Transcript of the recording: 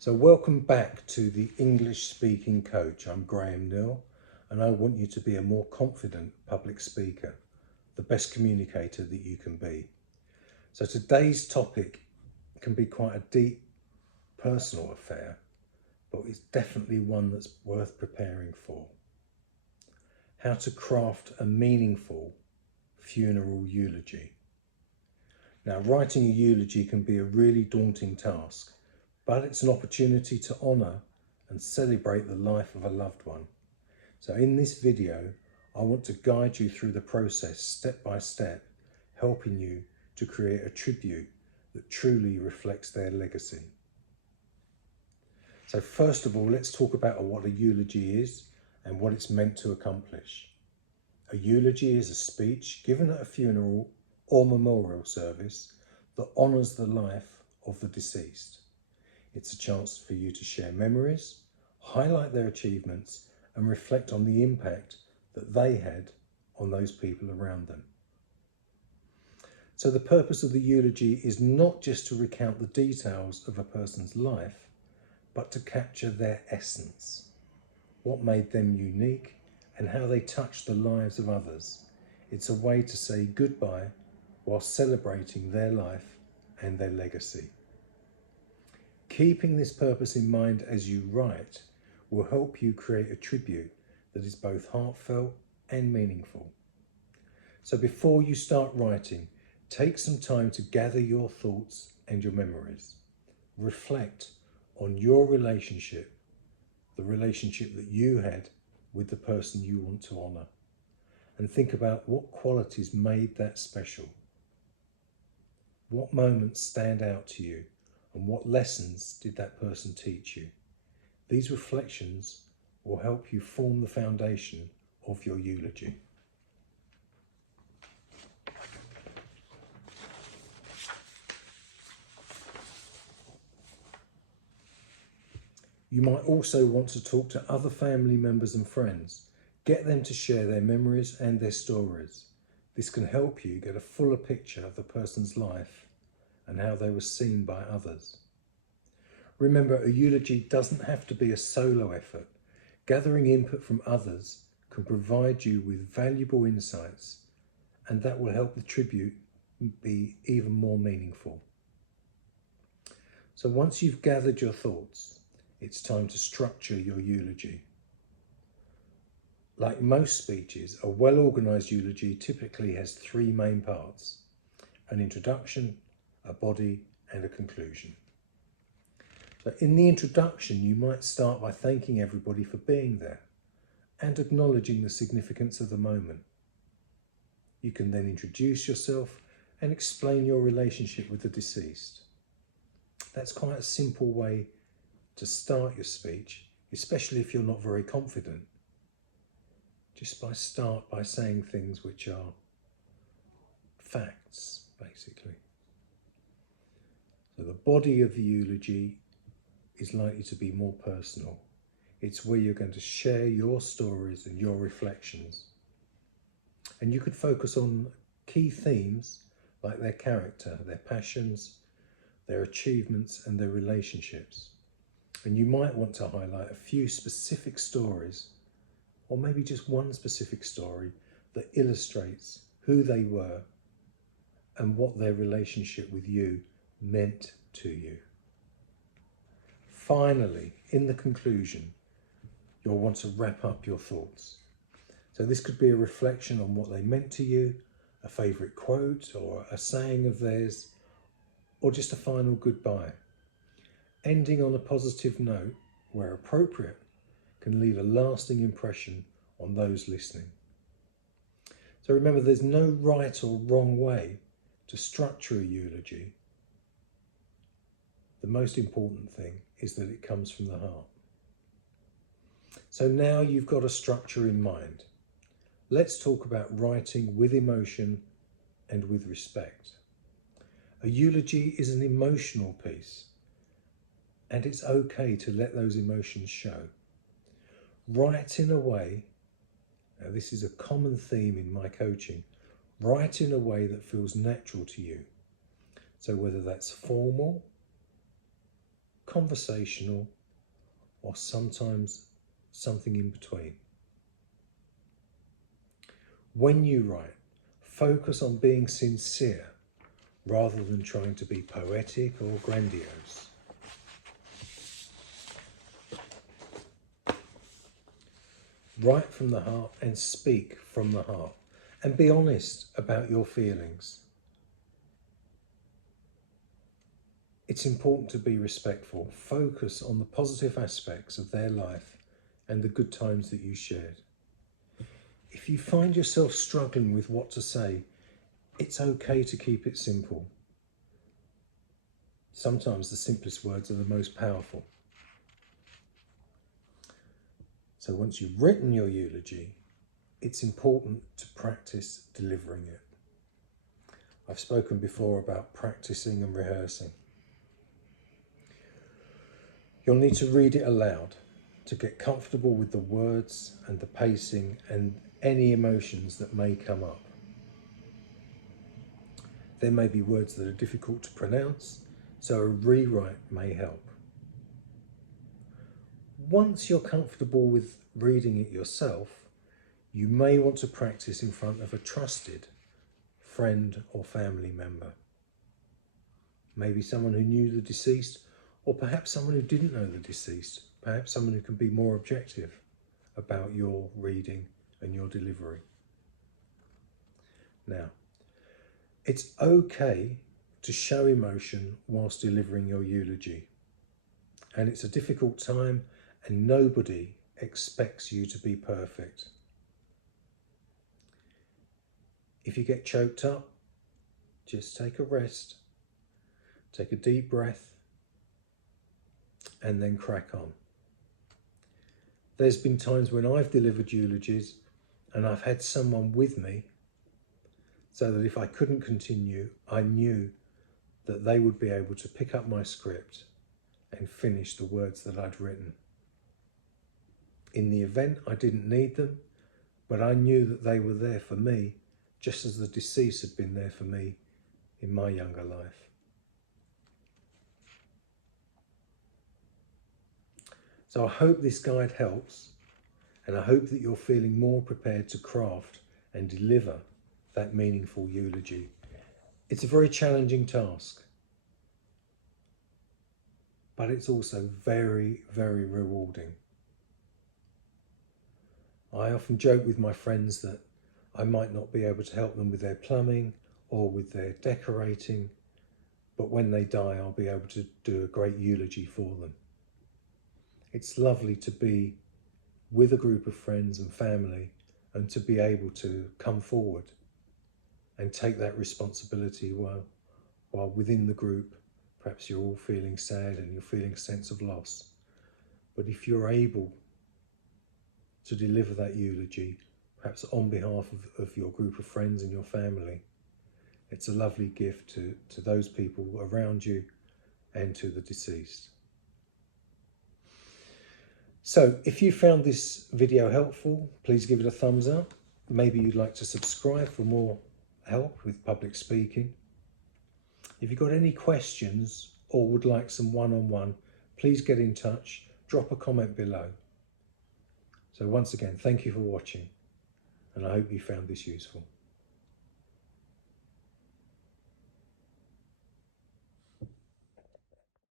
So welcome back to the English Speaking Coach. I'm Graham Neale and I want you to be a more confident public speaker, the best communicator that you can be. So today's topic can be quite a deep personal affair, but it's definitely one that's worth preparing for. How to craft a meaningful funeral eulogy. Now, writing a eulogy can be a really daunting task, but it's an opportunity to honour and celebrate the life of a loved one. So in this video, I want to guide you through the process step by step, helping you to create a tribute that truly reflects their legacy. So first of all, let's talk about what a eulogy is and what it's meant to accomplish. A eulogy is a speech given at a funeral or memorial service that honours the life of the deceased. It's a chance for you to share memories, highlight their achievements, and reflect on the impact that they had on those people around them. So the purpose of the eulogy is not just to recount the details of a person's life, but to capture their essence, what made them unique, and how they touched the lives of others. It's a way to say goodbye while celebrating their life and their legacy. Keeping this purpose in mind as you write will help you create a tribute that is both heartfelt and meaningful. So before you start writing, take some time to gather your thoughts and your memories. Reflect on your relationship, the relationship that you had with the person you want to honour, and think about what qualities made that special. What moments stand out to you, and what lessons did that person teach you? These reflections will help you form the foundation of your eulogy. You might also want to talk to other family members and friends. Get them to share their memories and their stories. This can help you get a fuller picture of the person's life and how they were seen by others. Remember, a eulogy doesn't have to be a solo effort. Gathering input from others can provide you with valuable insights, and that will help the tribute be even more meaningful. So once you've gathered your thoughts, it's time to structure your eulogy. Like most speeches, a well-organised eulogy typically has three main parts: an introduction, a body, and a conclusion. So in the introduction, you might start by thanking everybody for being there and acknowledging the significance of the moment. You can then introduce yourself and explain your relationship with the deceased. That's quite a simple way to start your speech, especially if you're not very confident. Just start by saying things which are facts, basically. So the body of the eulogy is likely to be more personal. It's where you're going to share your stories and your reflections. And you could focus on key themes like their character, their passions, their achievements, and their relationships. And you might want to highlight a few specific stories, or maybe just one specific story that illustrates who they were and what their relationship with you meant to you. Finally, in the conclusion, you'll want to wrap up your thoughts. So this could be a reflection on what they meant to you, a favourite quote or a saying of theirs, or just a final goodbye. Ending on a positive note, where appropriate, can leave a lasting impression on those listening. So remember, there's no right or wrong way to structure a eulogy. The most important thing is that it comes from the heart. So now you've got a structure in mind. Let's talk about writing with emotion and with respect. A eulogy is an emotional piece, and it's okay to let those emotions show. Write in a way, now this is a common theme in my coaching, write in a way that feels natural to you. So whether that's formal, conversational, or sometimes something in between. When you write, focus on being sincere rather than trying to be poetic or grandiose. Write from the heart and speak from the heart, and be honest about your feelings. It's important to be respectful. Focus on the positive aspects of their life and the good times that you shared. If you find yourself struggling with what to say, it's okay to keep it simple. Sometimes the simplest words are the most powerful. So once you've written your eulogy, it's important to practice delivering it. I've spoken before about practicing and rehearsing. You'll need to read it aloud to get comfortable with the words and the pacing and any emotions that may come up. There may be words that are difficult to pronounce, so a rewrite may help. Once you're comfortable with reading it yourself, you may want to practice in front of a trusted friend or family member. Maybe someone who knew the deceased, or perhaps someone who didn't know the deceased, perhaps someone who can be more objective about your reading and your delivery. Now, it's okay to show emotion whilst delivering your eulogy. And it's a difficult time, and nobody expects you to be perfect. If you get choked up, just take a rest, take a deep breath, and then crack on. There's been times when I've delivered eulogies and I've had someone with me so that if I couldn't continue, I knew that they would be able to pick up my script and finish the words that I'd written. In the event, I didn't need them, but I knew that they were there for me, just as the deceased had been there for me in my younger life. So I hope this guide helps, and I hope that you're feeling more prepared to craft and deliver that meaningful eulogy. It's a very challenging task, but it's also very, very rewarding. I often joke with my friends that I might not be able to help them with their plumbing or with their decorating, but when they die, I'll be able to do a great eulogy for them. It's lovely to be with a group of friends and family and to be able to come forward and take that responsibility while within the group, perhaps you're all feeling sad and you're feeling a sense of loss. But if you're able to deliver that eulogy, perhaps on behalf of your group of friends and your family, it's a lovely gift to those people around you and to the deceased. So if you found this video helpful, please give it a thumbs up. Maybe you'd like to subscribe for more help with public speaking. If you've got any questions or would like some one-on-one, please get in touch, drop a comment below. So once again, thank you for watching, and I hope you found this useful.